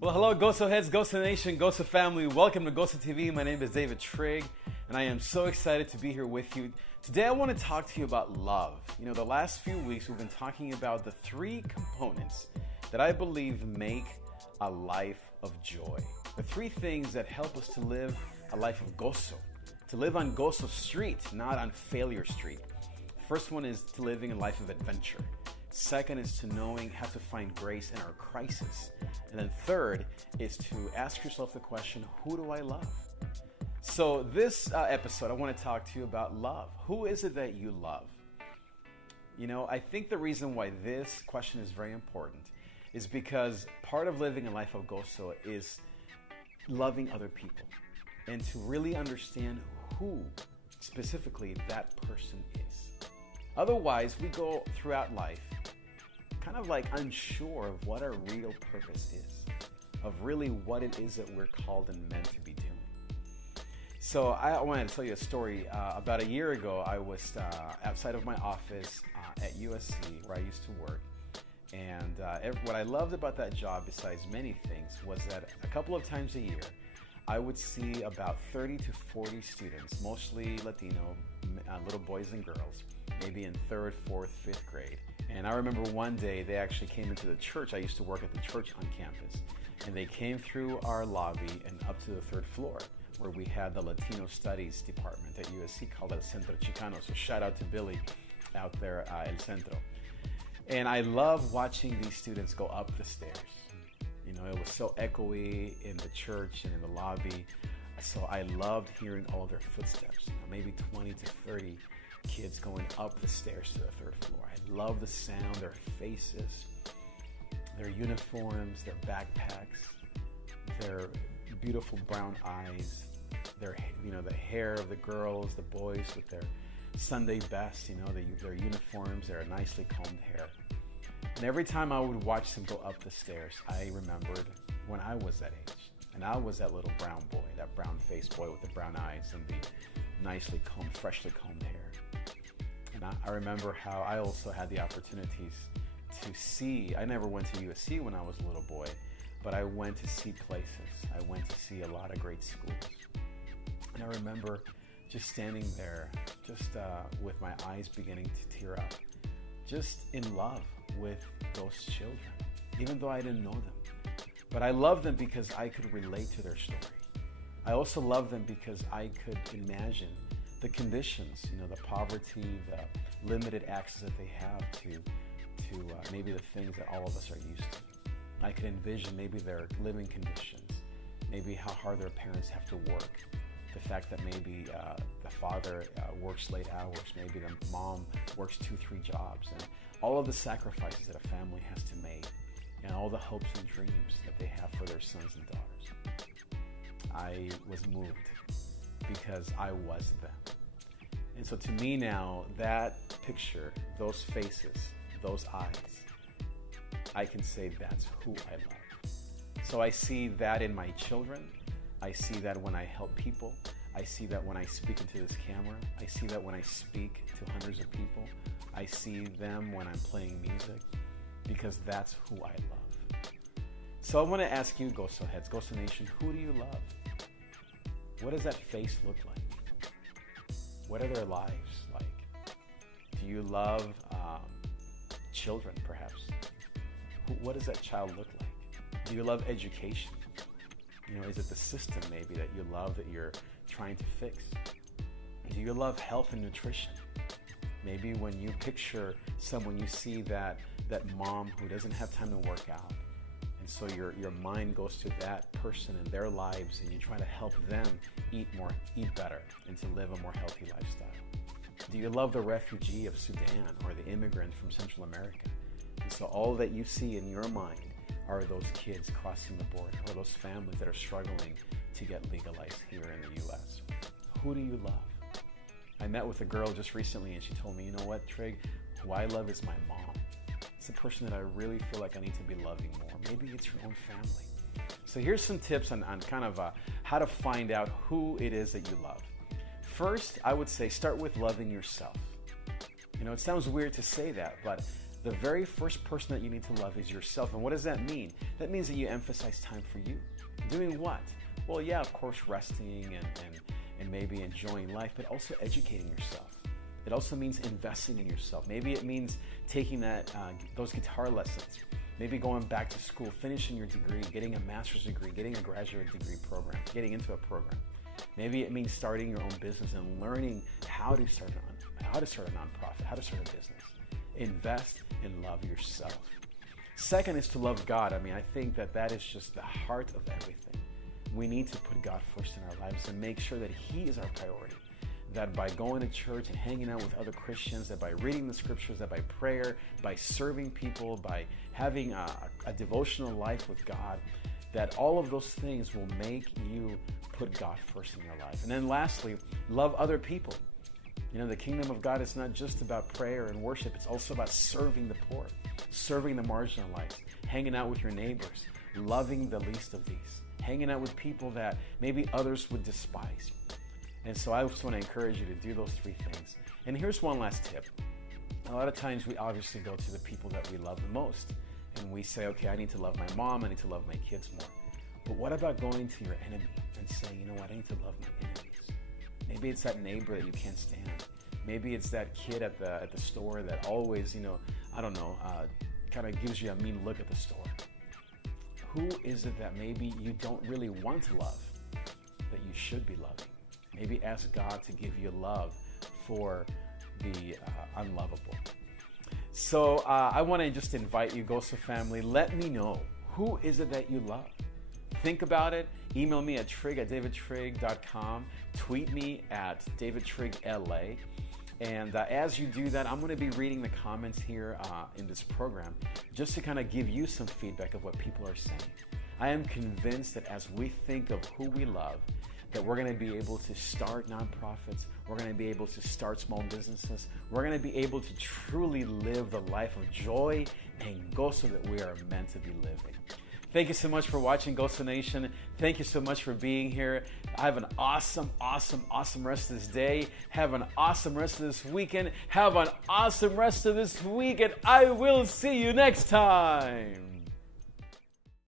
Well, hello, GOZO heads, GOZO Nation, GOZO family. Welcome to GOZO TV. My name is David Trigg, and I am so excited to be here with you. Today, I want to talk to you about love. You know, the last few weeks, we've been talking about the three components that I believe make a life of joy. The three things that help us to live a life of GOZO, to live on GOZO Street, not on Failure Street. First one is to living a life of adventure. Second is to knowing how to find grace in our crisis. And then third is to ask yourself the question, who do I love? So this episode, I want to talk to you about love. Who is it that you love? You know, I think the reason why this question is very important is because part of living a life of GOZO is loving other people and to really understand who specifically that person is. Otherwise, we go throughout life kind of like unsure of what our real purpose is, of really what it is that we're called and meant to be doing. So I wanted to tell you a story. About a year ago, I was outside of my office at USC where I used to work. And what I loved about that job, besides many things, was that a couple of times a year, I would see about 30 to 40 students, mostly Latino, little boys and girls, maybe in 3rd, 4th, 5th grade. And I remember one day they actually came into the church. I used to work at the church on campus. And they came through our lobby and up to the 3rd floor where we had the Latino Studies department at USC called El Centro Chicano. So shout out to Billy out there, El Centro. And I love watching these students go up the stairs. You know, it was so echoey in the church and in the lobby. So I loved hearing all their footsteps, you know, maybe 20 to 30 kids going up the stairs to the 3rd floor. I love the sound, their faces, their uniforms, their backpacks, their beautiful brown eyes, their, you know, the hair of the girls, the boys with their Sunday best, you know, their uniforms, their nicely combed hair. And every time I would watch them go up the stairs, I remembered when I was that age. And I was that little brown boy, that brown-faced boy with the brown eyes and the nicely combed, freshly combed hair. And I remember how I also had the opportunities to see, I never went to USC when I was a little boy, but I went to see places. I went to see a lot of great schools. And I remember just standing there, just with my eyes beginning to tear up, just in love with those children, even though I didn't know them. But I loved them because I could relate to their story. I also loved them because I could imagine the conditions, you know, the poverty, the limited access that they have to maybe the things that all of us are used to. I could envision maybe their living conditions, maybe how hard their parents have to work, the fact that maybe the father works late hours, maybe the mom works 2-3 jobs, and all of the sacrifices that a family has to make, and all the hopes and dreams that they have for their sons and daughters. I was moved because I was them. And so to me now, that picture, those faces, those eyes, I can say that's who I love. So I see that in my children. I see that when I help people. I see that when I speak into this camera. I see that when I speak to hundreds of people. I see them when I'm playing music, because that's who I love. So I want to ask you, GOZO heads, GOZO Nation, who do you love? What does that face look like? What are their lives like? Do you love children, perhaps? What does that child look like? Do you love education? You know, is it the system maybe that you love that you're trying to fix? Do you love health and nutrition? Maybe when you picture someone, you see that mom who doesn't have time to work out. And so your mind goes to that person and their lives, and you try to help them eat better and to live a more healthy lifestyle. Do you love the refugee of Sudan or the immigrant from Central America? And so all that you see in your mind are those kids crossing the border, or those families that are struggling to get legalized here in the U.S. Who do you love? I met with a girl just recently, and she told me, you know what, Trigg, who I love is my mom. It's the person that I really feel like I need to be loving more. Maybe it's your own family. So here's some tips on kind of how to find out who it is that you love. First, I would say start with loving yourself. You know, it sounds weird to say that, but the very first person that you need to love is yourself. And what does that mean? That means that you emphasize time for you. Doing what? Well, yeah, of course, resting and maybe enjoying life, but also educating yourself. It also means investing in yourself. Maybe it means taking those guitar lessons, maybe going back to school, finishing your degree, getting a master's degree, getting a graduate degree program, getting into a program. Maybe it means starting your own business and learning how to start a nonprofit, how to start a business. Invest and love yourself. Second is to love God. I mean, I think that is just the heart of everything. We need to put God first in our lives and make sure that He is our priority. That by going to church and hanging out with other Christians, that by reading the scriptures, that by prayer, by serving people, by having a devotional life with God, that all of those things will make you put God first in your life. And then lastly, love other people. You know, the kingdom of God is not just about prayer and worship. It's also about serving the poor, serving the marginalized, hanging out with your neighbors, loving the least of these, hanging out with people that maybe others would despise. And so I just want to encourage you to do those three things. And here's one last tip. A lot of times we obviously go to the people that we love the most. And we say, okay, I need to love my mom, I need to love my kids more. But what about going to your enemy and saying, you know what, I need to love my enemies? Maybe it's that neighbor that you can't stand. Maybe it's that kid at the store that always, kind of gives you a mean look at the store. Who is it that maybe you don't really want to love, that you should be loving? Maybe ask God to give you love for the unlovable. So I want to just invite you, GOZO family, let me know, who is it that you love? Think about it. Email me at trig@davidtrigg.com. Tweet me at davidtriggla. And as you do that, I'm going to be reading the comments here in this program just to kind of give you some feedback of what people are saying. I am convinced that as we think of who we love, that we're going to be able to start nonprofits, we're going to be able to start small businesses, we're going to be able to truly live the life of joy and gozo that we are meant to be living. Thank you so much for watching, GOZO Nation. Thank you so much for being here. Have an awesome, awesome, awesome rest of this day. Have an awesome rest of this weekend. Have an awesome rest of this week, and I will see you next time.